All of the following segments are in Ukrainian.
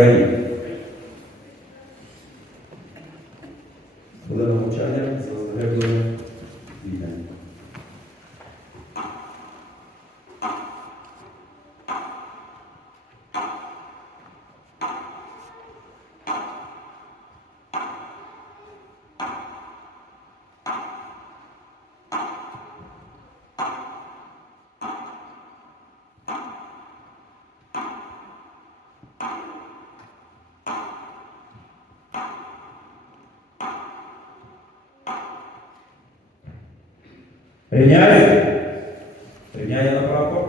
കഴിയും Рівняйся. Прийняли на прапор.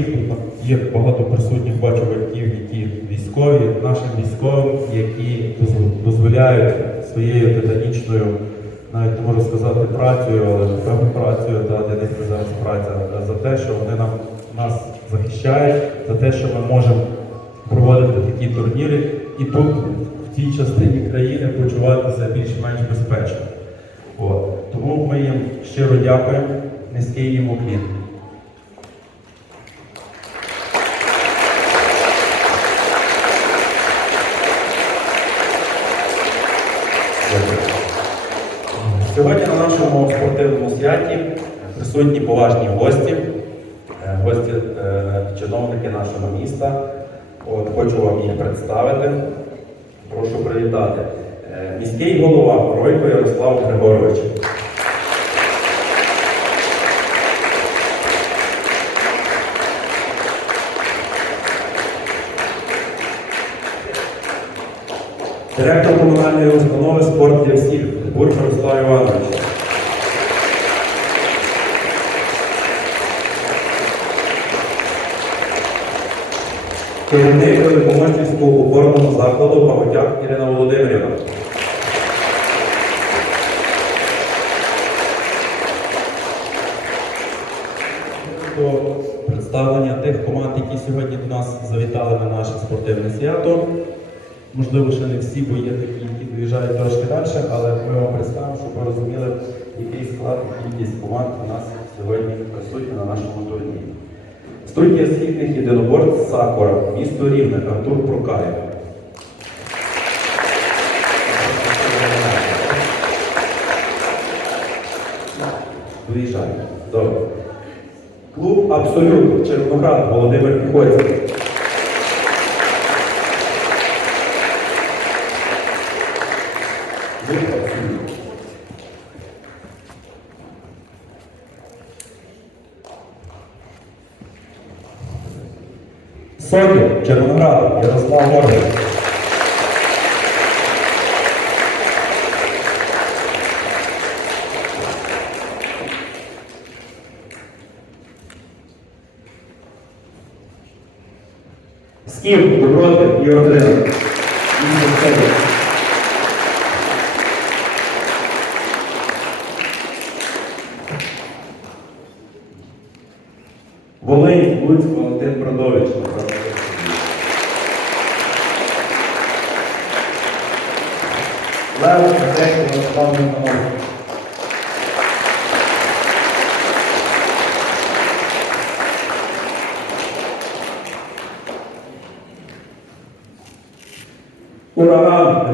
Нас. Тут є багато присутніх, бачу батьків, які військові, нашим військовим, які дозволяють своєю титанічною, навіть не можу сказати працею, але напевно працею, та для них це праця, за те, що вони нам нас захищають, за те, що ми можемо проводити такі турніри і тут, в цій частині країни, почуватися більш-менш безпечно. От. Тому ми їм щиро дякуємо, низький їм уклін. Сьогодні на нашому спортивному святі присутні поважні гості, е, гості е, чиновники нашого міста. От, хочу вам їх представити. Прошу привітати. Е, Міський голова Ройко Ярослав Григорович. Директор комунальної установи спорт для всіх Бурк Мирослав Іванович. Керівник Великомостівського опорного закладу Павотяк Ірина Володимирівна. До представлення тих команд, які сьогодні до нас завітали на наше спортивне свято. Можливо, ще не всі, бо є такі, які доїжджають трошки далі, але ми вам представимо, щоб ви розуміли, який склад і кількість команд у нас сьогодні присутні на нашому турнірі. Студія східних єдиноборств Сакора, місто Рівне, Артур Прокаєв. Виїжджає. Добре. Клуб Абсолют Червоноград Володимир Піхоцький. Клуб Абсолют. Сокіл Червоноград Ярослав Морган. Скіф, Доброти і Ордина. Волинь, Луцьк, Валентин Бродович. Paulinho Amor. Uralá,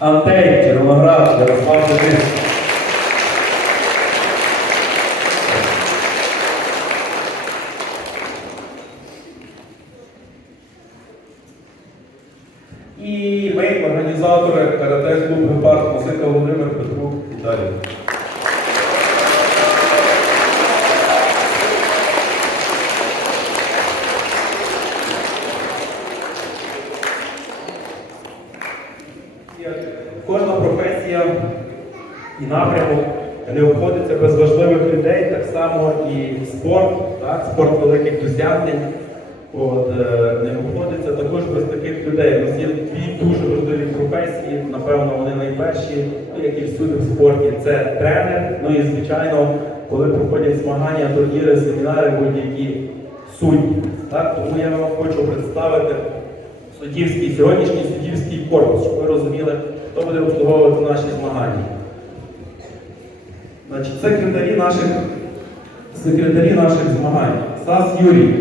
Антей, Червоноград, Ярослав і напрямок не обходиться без важливих людей, так само і спорт, так, спорт великих досягнень. От, е, не обходиться також без таких людей. У нас є дві дуже важливі професії, напевно, вони найперші, ну, як і всюди в спорті, це тренер. Ну і звичайно, коли проходять змагання, турніри, семінари, будь-які судді. Так? Тому я вам хочу представити суддівський, сьогоднішній суддівський корпус, щоб ви розуміли, хто буде обслуговувати наші змагання. Значить, секретарі наших, секретарі наших змагань. Сас Юрій.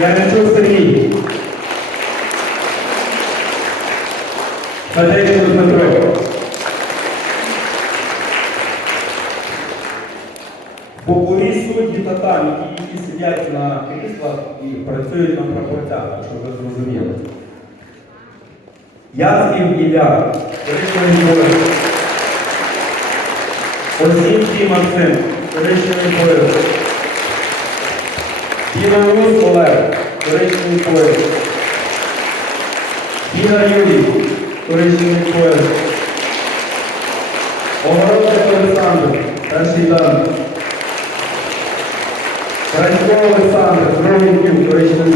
Яничук Сергій. Федечко Дмитро. Бокові судді та там, які сидять на кріслах і працюють на прапорцях, щоб ви зрозуміли. Яцьків Ілля, коричневий полив. Осінський Максим, коричневий полив. Білорус Олег, коричневий полив. Біна Юрій, коричневий полив. Огородник Олександр, перший дан. Кравсько Олександр, другий днів, коричневий.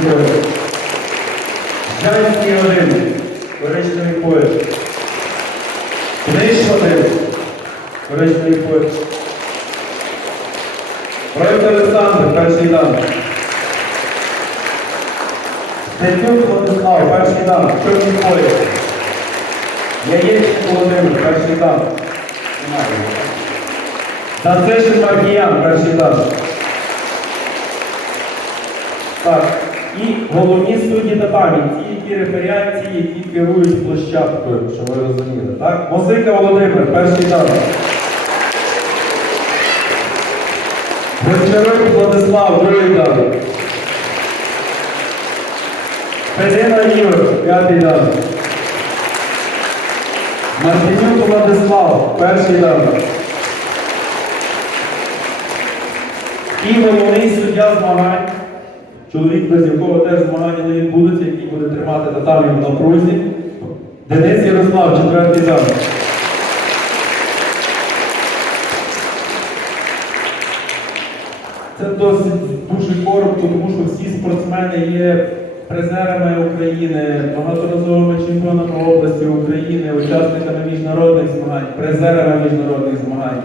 Жанський один, коричневий полив. Книж один, коричневий полив. Проект Олександр, перший дан. Стецюк Владислав, перший дан, чорний полі. Яєчник Володимир, перший дан. Дацишин Маркіян, перший дан. Так. І головні судді та пам'ять, ті, які реферіат, ті, які керують площадкою, щоб ви розуміли. Так? Музика Володимир, перший дан. Гончарук Владислав, другий дан. Федина Ігор, п'ятий дан. Мартинюк Владислав, перший дан. І головний суддя змагань, чоловік, без якого теж змагання не відбудуться, який буде тримати татамі в напрузі. Денис Ярослав, четвертий дан. Це досить дуже коротко, тому що всі спортсмени є призерами України, багаторазовими чемпіонами області України, учасниками міжнародних змагань, призерами міжнародних змагань.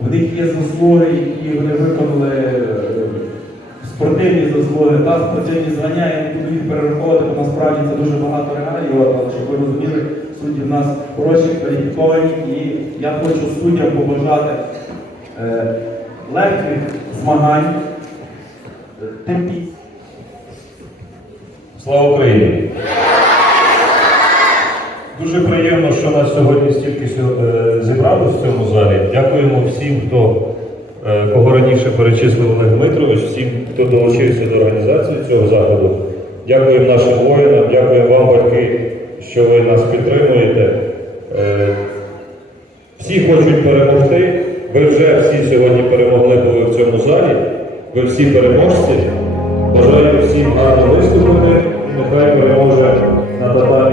В них є заслуги, які вони виконали спортивні заслуги та спортивні звання, я не буду їх перераховувати, бо насправді це дуже багато регалій, от, але щоб ви розуміли, судді в нас хороші, кваліфіковані, і я хочу суддям побажати е, легких змагань, темпі. Слава Україні! Дуже приємно, що нас сьогодні стільки е, зібралось в цьому залі. Дякуємо всім, хто кого раніше перечислив Олег Дмитрович, всім, хто долучився до організації цього заходу. Дякуємо нашим воїнам, дякуємо вам, батьки, що ви нас підтримуєте. Е, Всі хочуть перемогти. Ви вже всі сьогодні перемогли, бо ви в цьому залі. Ви всі переможці. Бажаю всім гарно виступити. Нехай переможе на татамі